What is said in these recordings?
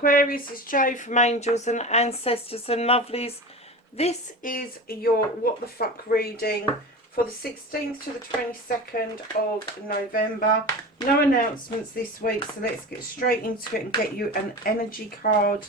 Aquarius, it's Jo from Angels and Ancestors and Lovelies. This is your What the Fuck reading for the 16th to the 22nd of November. No announcements this week, so let's get straight into it and get you an energy card.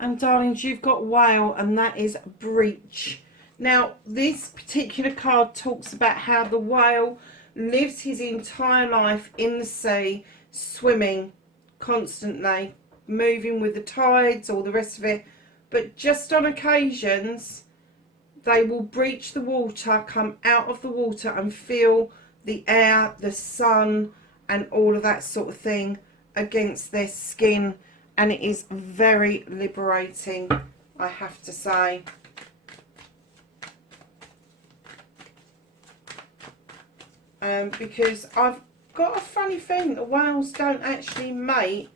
And darlings, you've got whale, and that is breach. Now, this particular card talks about how the whale lives his entire life in the sea, swimming constantly, moving with the tides, all the rest of it. But just on occasions, they will breach the water, come out of the water and feel the air, the sun, and all of that sort of thing against their skin. And it is very liberating, I have to say. Because I've got a funny feeling that whales don't actually mate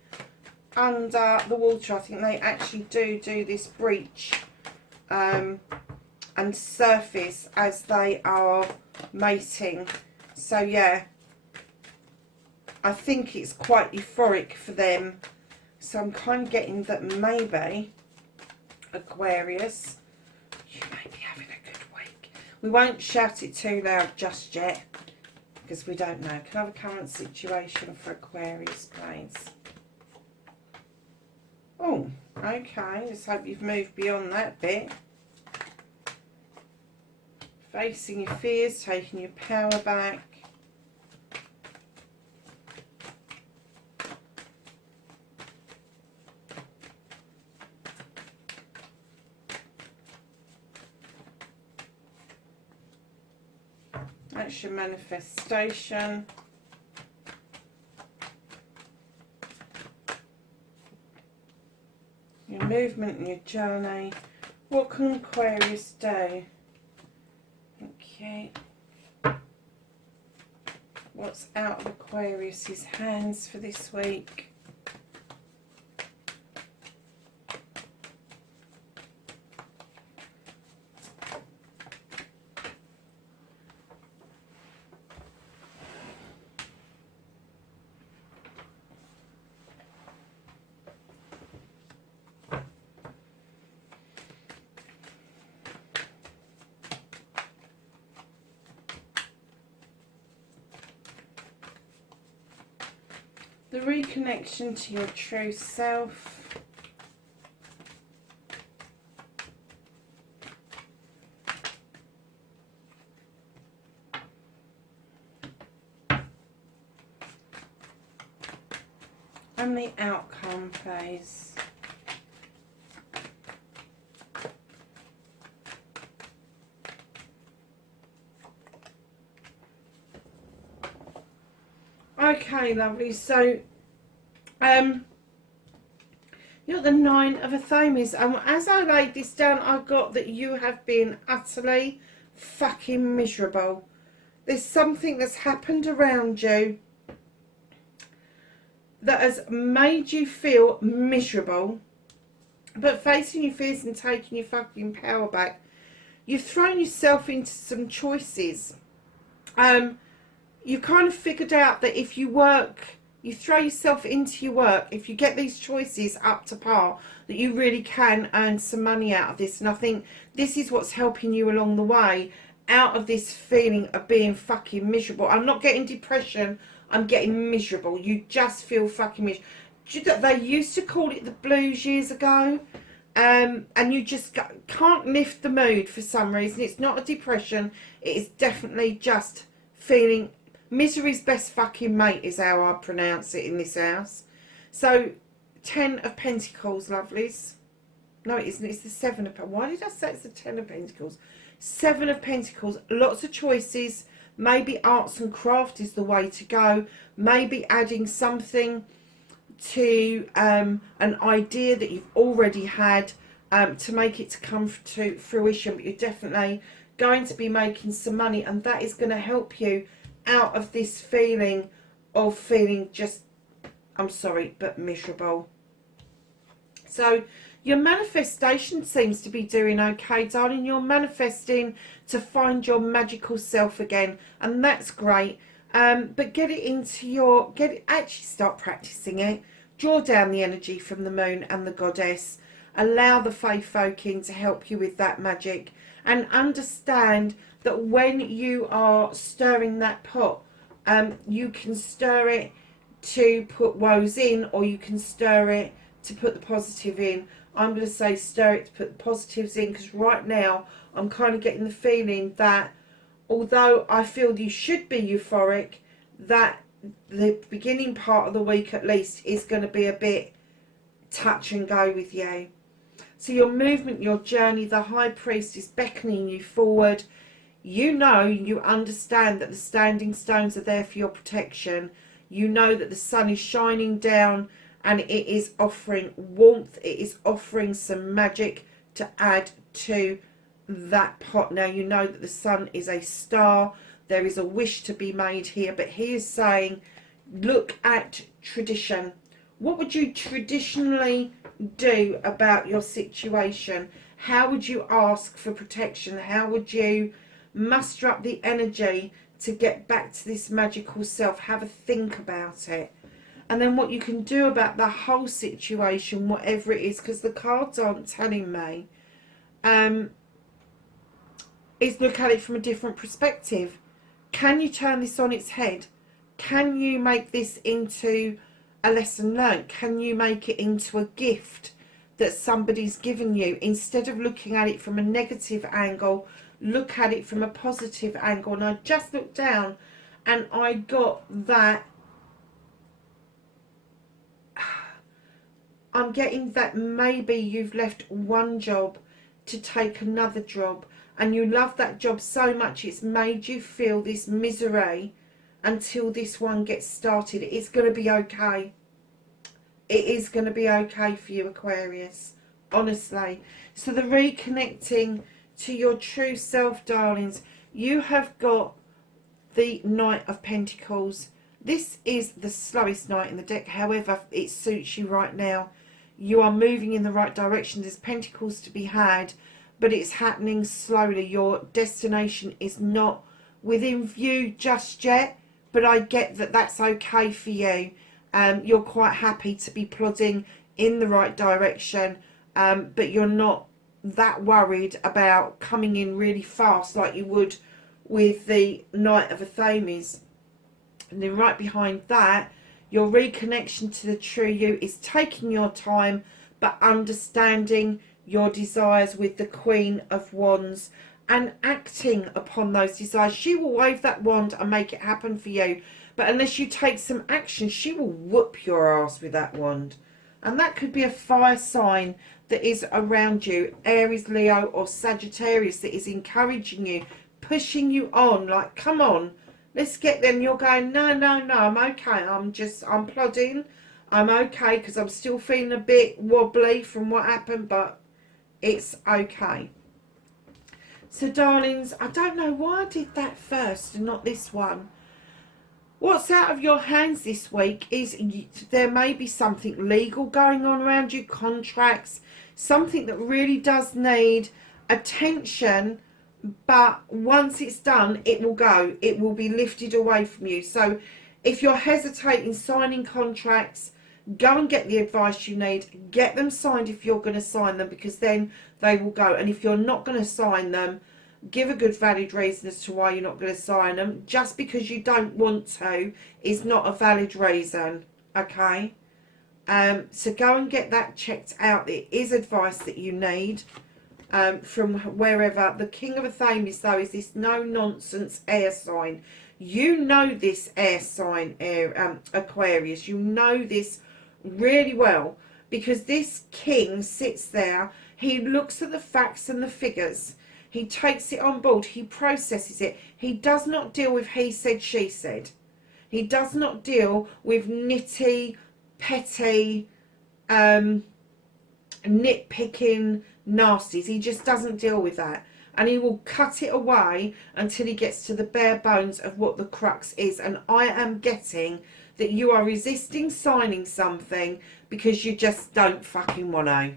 under the water. I think they actually do this breach and surface as they are mating. So yeah, I think it's quite euphoric for them. So I'm kind of getting that maybe, Aquarius, you may be having a good week. We won't shout it too loud just yet, because we don't know. Can I have a current situation for Aquarius, please? Oh, okay. Let's hope you've moved beyond that bit. Facing your fears, taking your power back. That's your manifestation. Your movement and your journey. What can Aquarius do? Okay. What's out of Aquarius's hands for this week? The reconnection to your true self. And the outcome, please. Okay, lovely. So, you're the 9 of Athames. And as I laid this down, I got that you have been utterly fucking miserable. There's something that's happened around you that has made you feel miserable. But facing your fears and taking your fucking power back, you've thrown yourself into some choices. You've kind of figured out that if you work, you throw yourself into your work, if you get these choices up to par, that you really can earn some money out of this. And I think this is what's helping you along the way out of this feeling of being fucking miserable. I'm not getting depression, I'm getting miserable. You just feel fucking miserable. They used to call it the blues years ago. And you just can't lift the mood for some reason. It's not a depression, it is definitely just feeling. Misery's best fucking mate is how I pronounce it in this house. So, 10 of Pentacles, lovelies. No, it isn't. It's the 7 of Pentacles. Why did I say it's the 10 of Pentacles? 7 of Pentacles. Lots of choices. Maybe arts and craft is the way to go. Maybe adding something to an idea that you've already had to make it to come to fruition. But you're definitely going to be making some money. And that is going to help you out of this feeling of feeling just, I'm sorry, but miserable. So your manifestation seems to be doing okay, darling. You're manifesting to find your magical self again, and that's great. But get it into your, actually start practicing it. Draw down the energy from the moon and the goddess. Allow the fae folk in to help you with that magic, and understand that when you are stirring that pot, you can stir it to put woes in, or you can stir it to put the positive in. I'm going to say stir it to put the positives in, because right now I'm kind of getting the feeling that although I feel you should be euphoric, that the beginning part of the week at least is going to be a bit touch and go with you. So your movement, your journey, the High Priest is beckoning you forward. You know, you understand that the standing stones are there for your protection. You know that the sun is shining down and it is offering warmth. It is offering some magic to add to that pot. Now you know that the sun is a star. There is a wish to be made here, but he is saying, look at tradition. What would you traditionally do about your situation? How would you ask for protection? How would you muster up the energy to get back to this magical self? Have a think about it. And then what you can do about the whole situation, whatever it is, because the cards aren't telling me, is look at it from a different perspective. Can you turn this on its head? Can you make this into a lesson learned? Can you make it into a gift that somebody's given you? Instead of looking at it from a negative angle, look at it from a positive angle. And I just looked down and I got that. I'm getting that maybe you've left one job to take another job, and you love that job so much it's made you feel this misery until this one gets started. It's going to be okay. It is going to be okay for you, Aquarius, honestly. So the reconnecting to your true self, darlings, you have got the Knight of Pentacles. This is the slowest knight in the deck, however it suits you right now. You are moving in the right direction. There's pentacles to be had, but it's happening slowly. Your destination is not within view just yet, but I get that that's okay for you. You're quite happy to be plodding in the right direction, but you're not that worried about coming in really fast like you would with the Knight of Athames. And then right behind that, your reconnection to the true you is taking your time, but understanding your desires with the Queen of Wands and acting upon those desires. She will wave that wand and make it happen for you. But unless you take some action, she will whoop your ass with that wand. And that could be a fire sign that is around you, Aries, Leo or Sagittarius, that is encouraging you, pushing you on, like, come on, let's get there. And you're going, no, I'm okay. I'm plodding. I'm okay because I'm still feeling a bit wobbly from what happened, but it's okay. So, darlings, I don't know why I did that first and not this one. What's out of your hands this week is there may be something legal going on around you, contracts, something that really does need attention, but once it's done, it will go. It will be lifted away from you. So if you're hesitating signing contracts, go and get the advice you need. Get them signed if you're going to sign them, because then they will go. And if you're not going to sign them, give a good valid reason as to why you're not going to sign them. Just because you don't want to is not a valid reason, okay? So go and get that checked out. It is advice that you need from wherever. The King of Athames, though, is this no-nonsense air sign. You know this air sign, Aquarius. You know this really well, because this king sits there. He looks at the facts and the figures. He takes it on board. He processes it. He does not deal with he said, she said. He does not deal with nitty, petty, nitpicking nasties. He just doesn't deal with that. and he will cut it away until he gets to the bare bones of what the crux is. And I am getting that you are resisting signing something because you just don't fucking want to.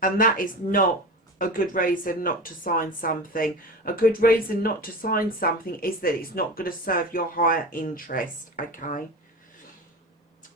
And that is not a good reason not to sign something. A good reason not to sign something is that it's not going to serve your higher interest, okay?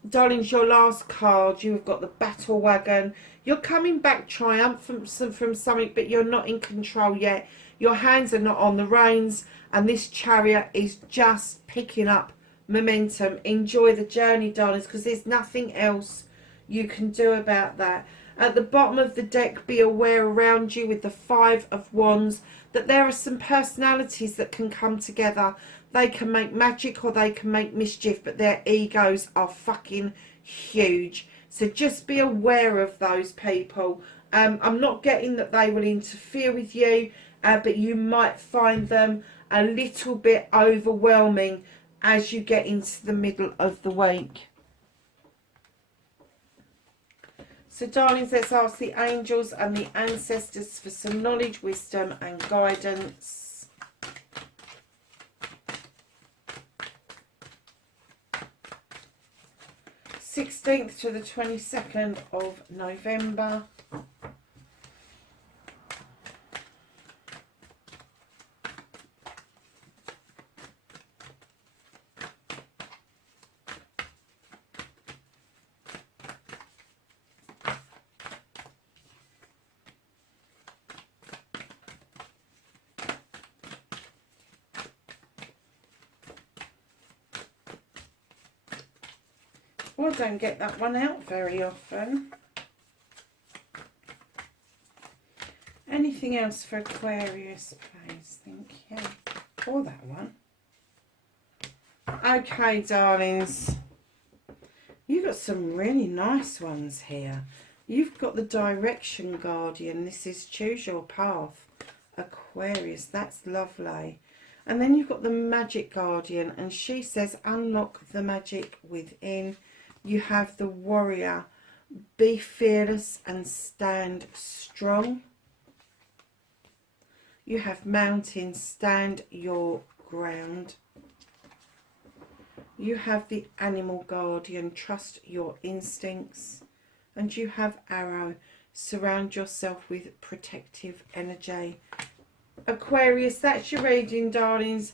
Darlings, your last card, you've got the battle wagon. You're coming back triumphant from something, but you're not in control yet. Your hands are not on the reins, and this chariot is just picking up momentum. Enjoy the journey, darlings, because there's nothing else you can do about that. At the bottom of the deck, be aware around you with the Five of Wands that there are some personalities that can come together. They can make magic or they can make mischief, but their egos are fucking huge. So just be aware of those people. I'm not getting that they will interfere with you, but you might find them a little bit overwhelming as you get into the middle of the week. So darlings, let's ask the angels and the ancestors for some knowledge, wisdom and guidance. (16th to the 22nd of November). Well, I don't get that one out very often. Anything else for Aquarius, please? Thank you. Or that one. Okay, darlings. You've got some really nice ones here. You've got the Direction Guardian. This is Choose Your Path. Aquarius, that's lovely. And then you've got the Magic Guardian, and she says unlock the magic within. You have the Warrior, be fearless and stand strong. You have Mountain, stand your ground. You have the Animal Guardian, trust your instincts. And you have Arrow, surround yourself with protective energy. Aquarius, that's your reading, darlings.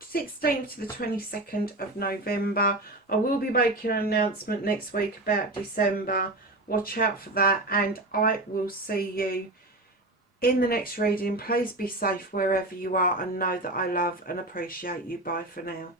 16th to the 22nd of November. I will be making an announcement next week about December. Watch out for that, and I will see you in the next reading. Please be safe wherever you are, and know that I love and appreciate you. Bye for now.